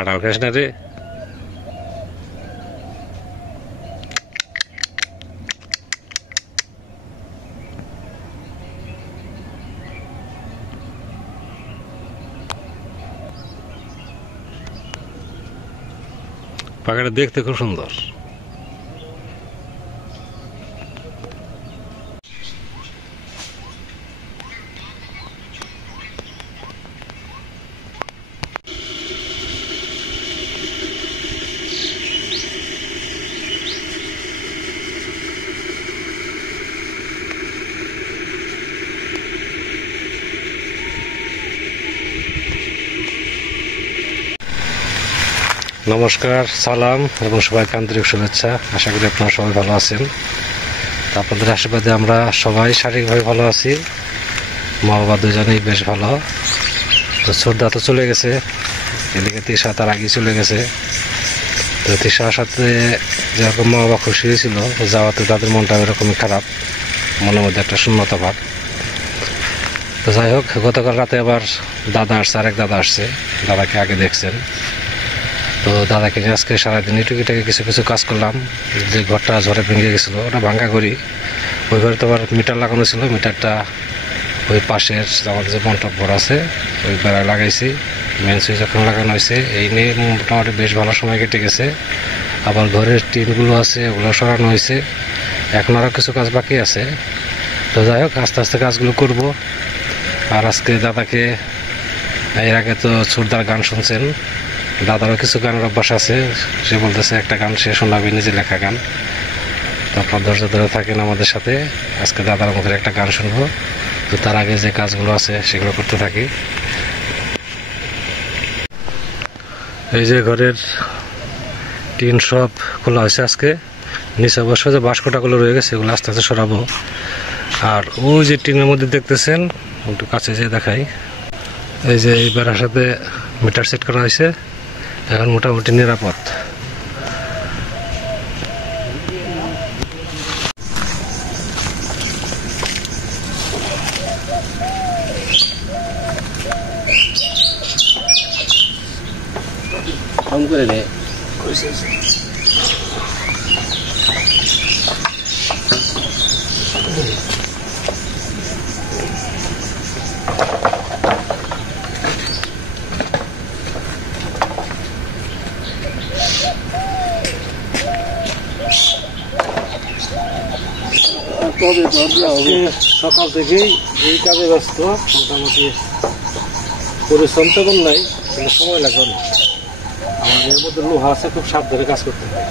কাঁঠাল খাস না রে? পাখিটা দেখতে খুব সুন্দর। নমস্কার, সালাম এবং সবাইকে আন্তরিক শুভেচ্ছা। আশা করি আপনারা সবাই ভালো আছেন। আপনাদের আশীর্বাদে আমরা সবাই শারীরিকভাবে ভালো আছি। মা বাবা দুজনেই বেশ ভালো। তো শ্রদ্ধা তো চলে গেছে, এদিকে তৃষা তার আগেই চলে গেছে। তো তৃষার সাথে যেরকম মা বাবা খুশি হয়েছিল যাওয়াতে, তাদের মনটা এরকমই খারাপ, মনের মধ্যে একটা শূন্যতা ভাব। তো যাই হোক, গতকাল রাতে আবার দাদা আসছে, আরেক দাদা আসছে। দাদাকে আগে দেখছেন। তো দাদাকে নিয়ে আজকে সারাদিন টুকিটাকে কিছু কিছু কাজ করলাম। যে ঘরটা ঝড়ে ভেঙে গেছিলো ওটা ভাঙ্গা করি। ওই ঘরে তো আবার মিটার লাগানো ছিল, মিটারটা ওই পাশের আমাদের যে মন্টপ ঘর আছে ওই বেড়ায় লাগাইছি। মেন সুইচ এখন লাগানো হয়েছে। এই নিয়ে মোটামুটি বেশ ভালো সময় কেটে গেছে। আবার ঘরের টিনগুলো আছে ওগুলো সরানো হয়েছে। এখন আরও কিছু কাজ বাকি আছে। তো যাই হোক, আস্তে আস্তে কাজগুলো করব। আর আজকে দাদাকে, এর আগে তো সুরদার গান শুনছেন, দাদারও কিছু গানের অভ্যাস আছে। সে বলতেছে একটা গান সে শোনাবে, নিজে লেখা গান। তো আপনার ধৈর্য ধরে থাকেন আমাদের সাথে। আজকে দাদার মুখের একটা গান শুনবো। তো তার আগে যে কাজগুলো আছে সেগুলো করতে থাকি। এই যে ঘরের টিন সব খোলা হয়েছে আজকে। নিচে অবশ্য যে বাঁশকোটাগুলো রয়ে গেছে এগুলো আস্তে আস্তে সরাবো। আর ওই যে টিনের মধ্যে দেখতেছেন, একটু কাছে যে দেখাই, এই যে এই বেড়ার সাথে মিটার সেট করা হয়েছে। এখন মোটামুটি নিরাপদ। কম করে নে। সকাল থেকেই এই কাজে ব্যস্ত। মোটামুটি পরিশ্রম তেমন নাই, কিন্তু সময় লাগবে না। আমার এর মধ্যে লোহা আছে, খুব সাবধানে কাজ করতে হয়।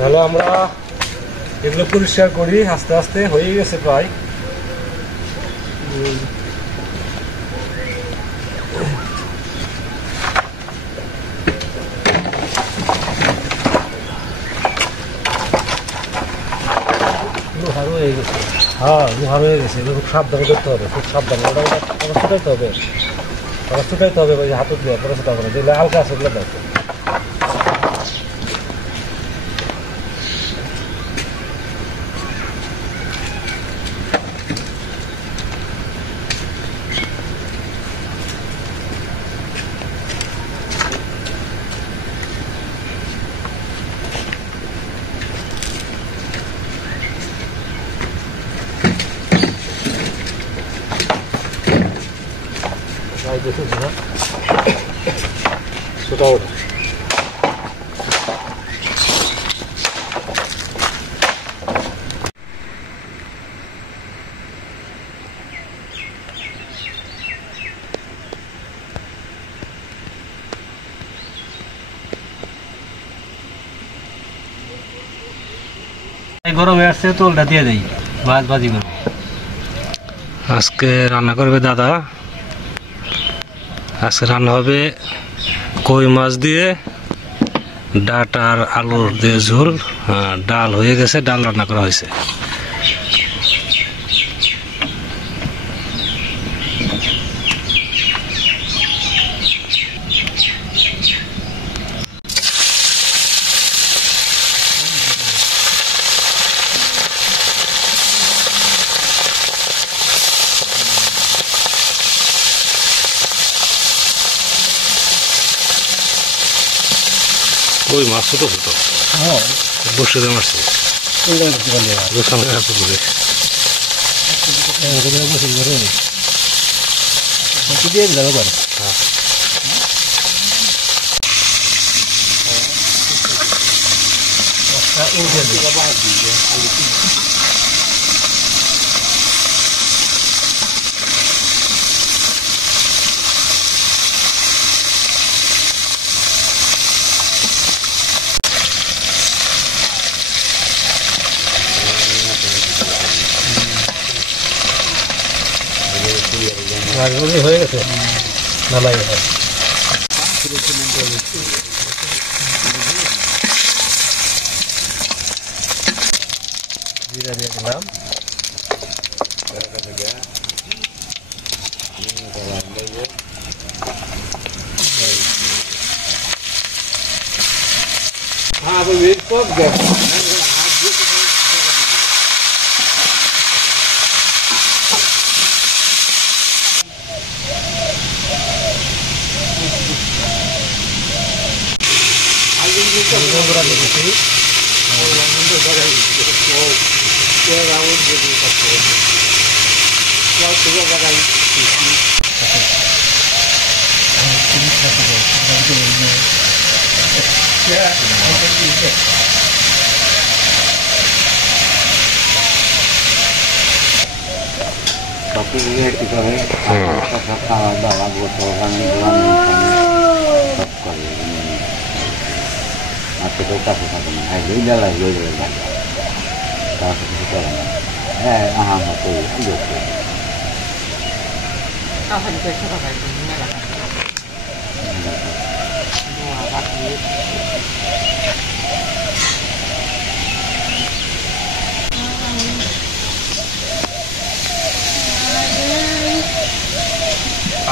তাহলে আমরা এগুলো পরিষ্কার করি। আস্তে আস্তে হয়ে গেছে প্রায়। লোহার হয়ে গেছে। হ্যাঁ, লোহার হয়ে গেছে। এগুলো খুব সাবধানে করতে হবে, খুব সাবধানে। ওটা ছুটাইতে হবে, ওটা ছুটাইতে হবে। ওই হাতত দিয়ে ওটা ছুটা করে যেগুলো হালকা আছে ওগুলো দেখো। ছোটাও গরম হয়ে আসছে, তোলটা দিয়ে দেই, মাছ ভাজি করবো। আজকে রান্না করবে দাদা। আজকে রান্না হবে কই মাছ দিয়ে ডাট আর আলুর দিয়ে ঝোল। ডাল হয়ে গেছে, ডাল রান্না করা হয়েছে। কই মাছ ছোট ছোট বসে মারছে দিয়ে দিলাম একবার। হয়ে গেছে, নামাই গেছে। জিরা দিয়ে দিলাম, খাওয়া দাওয়া গোসল সব করে আজকে তো কাছে থাকে না, একই বেলায় লই যাবে বাড়ি, তার কিছু করে না। হ্যাঁ তো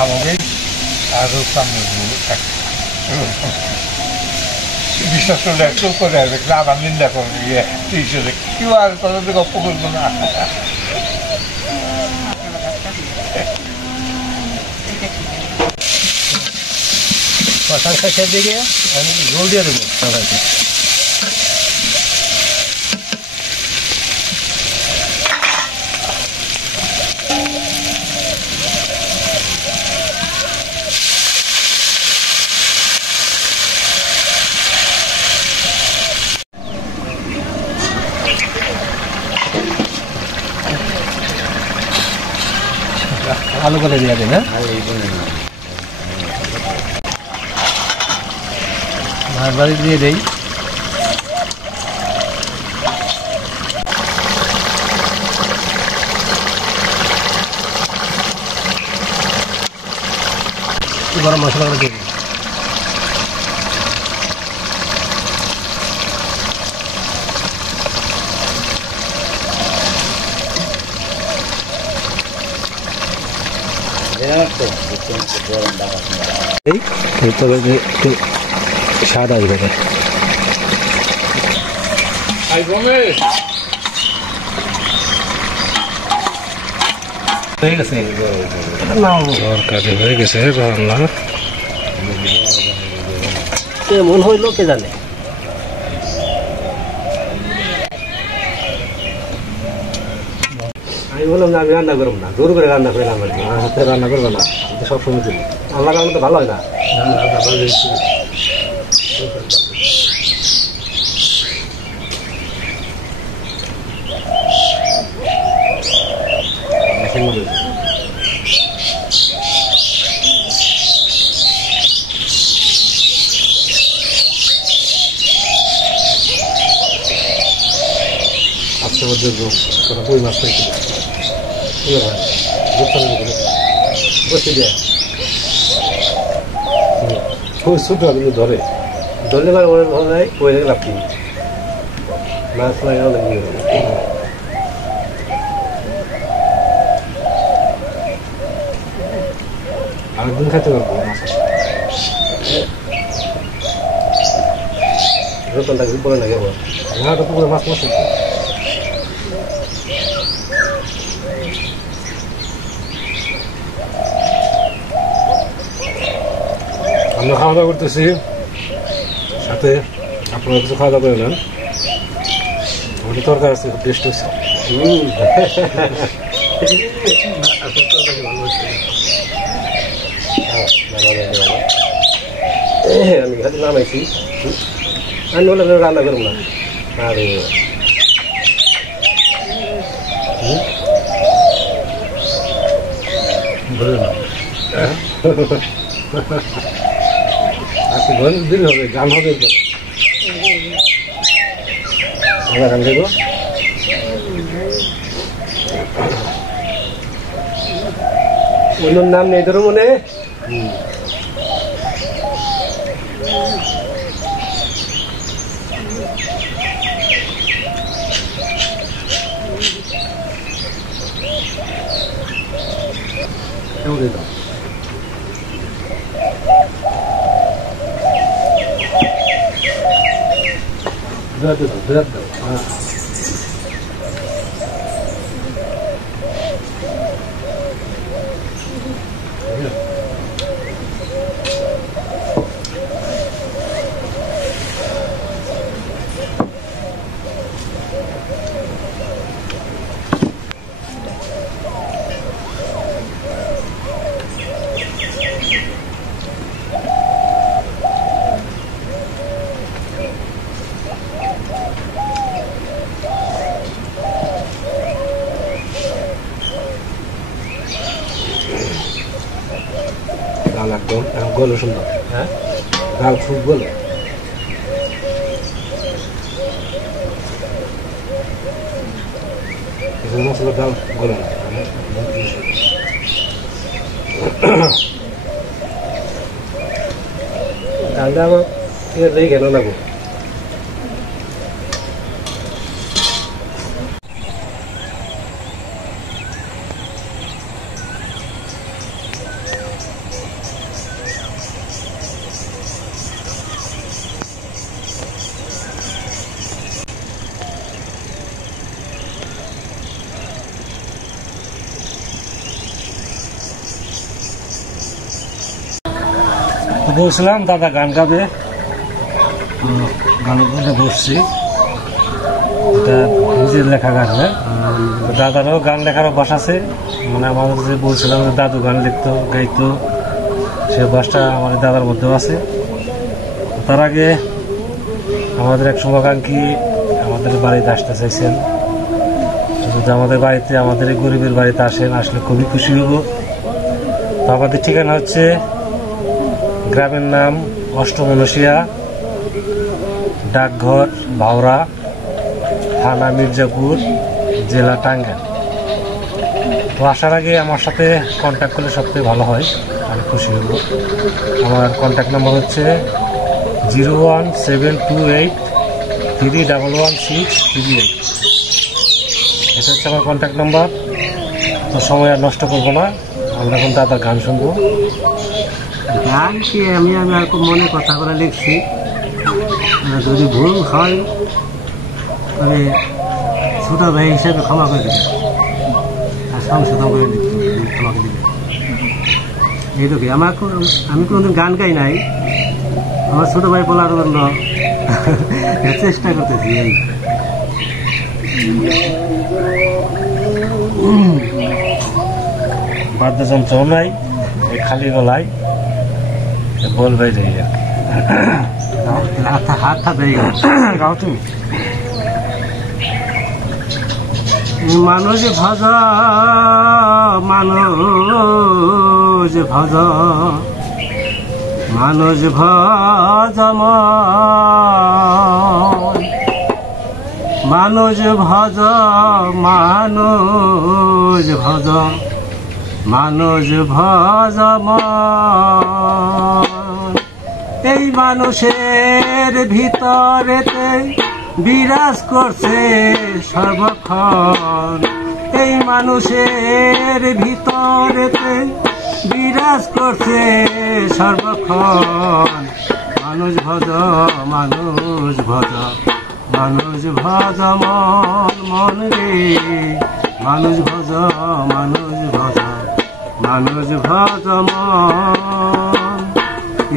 আমাকে আরো সামনে বিশ্বাস করলে একটু করে আসবে, আবার নিন্দা করবে, কেউ আর কথা গপ্প করবো না। শেষের দিকে আমি জল দিয়ে দেবো সবাইকে। আলু করে দিয়ে দেন, মাছ বাড়ি দিয়ে দেই। গরম মশলা করে দিয়ে দিই। তবে একটু স্বাদ আসবে। হয়ে গেছে, তরকারি হয়ে গেছে রান্না। কেমন হইলো কে জানে। আমি বললাম না আমি রান্না করবো না, জোর করে রান্না করে আমার হাতে রান্না করবো না, সবসময় দিল আমার রান্না তো ভালো হয় না। বিপদের রোগ তোরা কই মাছ খাইছি বসে দেয় খুব ছোট আমি ধরে ধরলে মানে ওরা ধরে যায় ওই জায়গায় লাভ নেই মাছ লাগাও লাগিয়ে আরেকদিন খাইতে পারবো মাছ রতনটা পরে লাগে না তো পুরো মাছ মাছ আমরা খাওয়া দাওয়া করতেছি সাথে আপনারা কিছু খাওয়া দাওয়া করে নেন ওটা তরকারি আছে খুব টেস্ট হচ্ছে আমি খাতে নামাইছি আমি হলে রান্না করব না আর আজকে ঘরে দিন হবে গান হবে তো আমরা গান গাইব অন্য নাম নেই তোর মনে কেমন দিতাম berat dong. Gaal একদম গলো সুন্দর হ্যাঁ গাল খুব গলো এই মশলা গাল গলো না গালটা আমার লেগে গেল না গো বলছিলাম দাদা গান গাবে গান গানে বসছি এটা নিজের লেখা গান দাদারও গান লেখার অভ্যাস আছে মানে আমাদের যে বলছিলাম দাদু গান লিখতো গাইতো সে অভ্যাসটা আমাদের দাদার মধ্যেও আছে তার আগে আমাদের এক শুভাকাঙ্ক্ষী আমাদের বাড়িতে আসতে চাইছেন যদি আমাদের বাড়িতে আমাদের এই গরিবের বাড়িতে আসেন আসলে খুবই খুশি হব তো আমাদের ঠিকানা হচ্ছে গ্রামের নাম অষ্টমনসিয়া ডাকঘর ভাওরা থানা মির্জাপুর জেলা টাঙ্গাইল তো আসার আগে আমার সাথে কন্ট্যাক্ট করলে সবথেকে ভালো হয় আমি খুশি হব আমার কন্ট্যাক্ট নাম্বার হচ্ছে 01728311638 এটা হচ্ছে আমার কন্ট্যাক্ট নাম্বার তো সময় আর নষ্ট করবো না আমরা এখন দাদার গান শুনবো গান কি আমি আর মনে কথা করে লিখছি যদি ভুল হয় তবে ছোট ভাই হিসেবে ক্ষমা করে দেবে আর সংশোধন করে ক্ষমাকে দেবে এইটুকুই আমি কোনোদিন গান গাই নাই আমার ছোট ভাই বলার জন্য চেষ্টা করতেছি এই বাদ্যযন্ত্রও নাই এই খালি গলায় বলবে রে হাত গাও তুমি মানুষ ভজ মানুষ ভজ মানুষ ভজ মানুষ ভজ মানুষ ভজ মানুষ ভজ মন। এই মানুষের ভিতরেতে বিরাজ করছে সর্বক্ষণ। এই মানুষের ভিতরেতে বিরাজ করছে সর্বক্ষণ। মানুষ ভজ মানুষ ভজ মানুষ ভজ মন মন রে। মানুষ ভজ মানুষ ভজ মানুষ ভজ মন।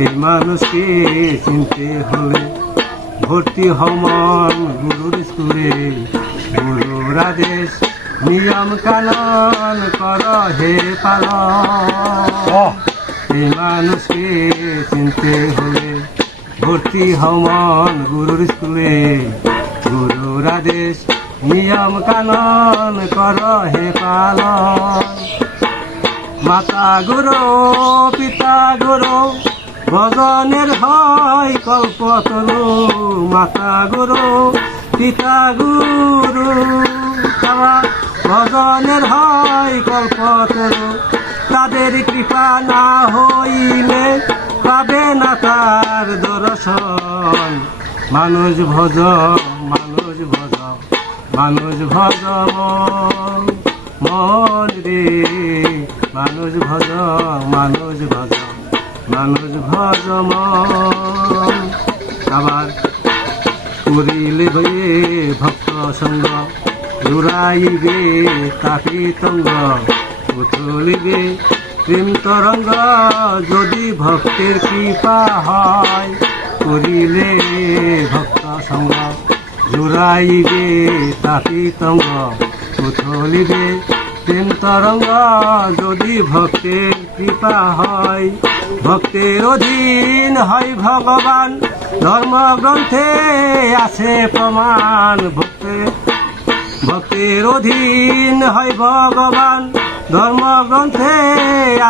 এই মানুষকে চিনতে হলে ভর্তি হমন গুরুর স্কুলে। গুরুর আদেশ নিয়ম কানুন কর হে পালন। এই মানুষকে চিনতে হলে ভর্তি হমন গুরুর স্কুলে। গুরুর আদেশ নিয়ম কানুন কর হে পালন। মাতা গুরু পিতা গুরু ভজনের হয় কল্পতরু। মাতা গুরু পিতা গুরু ভজনের হয় কল্পতরু। তাদের কৃপা না হইলে পাবে না তার দর্শন। মানুষ ভজ মানুষ ভজ মানুষ ভজ মন মন রে। মানুষ ভজ মানুষ ভজ মানুষ ভজ মন। আবার করিলে হয়ে ভক্ত সঙ্গ জুড়াইবে তাপি তঙ্গ। উথলিবে প্রেম তরঙ্গ যদি ভক্তের কৃপা হয়। করিলে ভক্ত সঙ্গ জুড়াইবে তাপি তঙ্গ। উথলিবে প্রেম তরঙ্গ যদি ভক্তের কৃপা হয়। ভক্তের অধীন হয় ভগবান ধর্মগ্রন্থে আছে প্রমাণ। ভক্তের অধীন হয় ভগবান ধর্মগ্রন্থে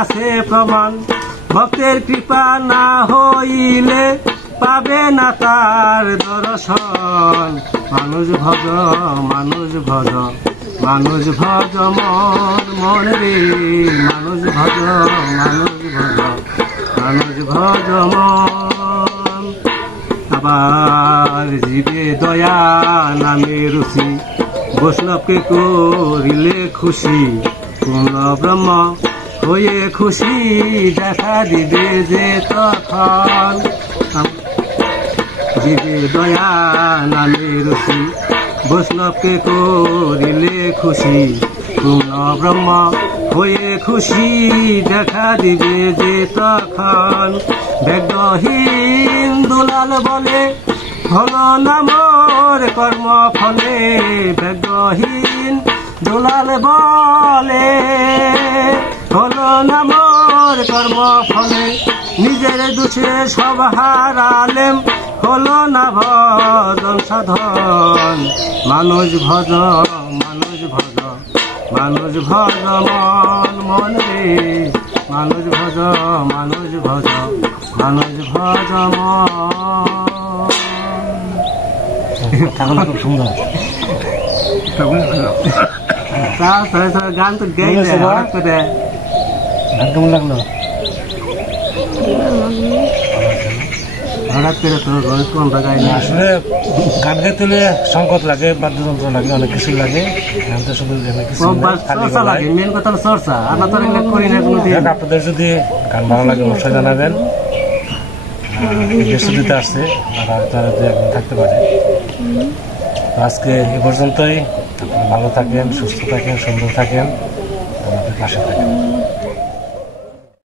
আছে প্রমাণ। ভক্তের কৃপা না হইলে পাবে না তার দর্শন। মানুষ ভজ মানুষ ভজ মানুষ ভজ মন মন রে। মানুষ ভজ মানুষ ভজ মানুষ ভজ মন। আবার জীবে দয়া নামে রুচি বৈষ্ণবকে করিলে খুশি। পূর্ণ ব্রহ্ম হয়ে খুশি দেখা দিবে যে তখন। জীবে দয়া নামে রুচি বৈষ্ণবকে করিলে খুশি। পূর্ণ ব্রহ্ম হয়ে খুশি দেখা দিবে যে তখন। ভাগ্যহীন দুলাল বলে হলো না মোর কর্ম ফলে। ভাগ্যহীন দুলাল বলে হলো না মোর কর্ম ফলে। নিজের দোষে সব হারালেম হলো না ভজন সাধন। মানুষ ভজ মানুষ ভজ মানুষ ভজ মন মন রে। মানুষ ভজ মানুষ ভজ মানুষ ভজ মন। ঠাকুর খুব সুন্দর। গান তো গাই হঠাৎ করে। গান কেমন লাগলো? হঠাৎ করে তোর কোনটা গাই না। আসলে গান গাইতে হলে সংকট লাগে, বাদ্যযন্ত্র লাগে, অনেক কিছু লাগে। গান তো শুধু চর্চা লাগে, মেন কথা হলো চর্চা। আমরা তো এগুলো করি না কোনোদিন। আপনাদের যদি গান ভালো লাগে অবশ্যই জানাবেন। দিতে আসছে তারা দু একদিন থাকতে পারে। তো আজকে এ পর্যন্তই। ভালো থাকেন, সুস্থ থাকেন, সুন্দর থাকেন, আমাদের পাশে থাকেন।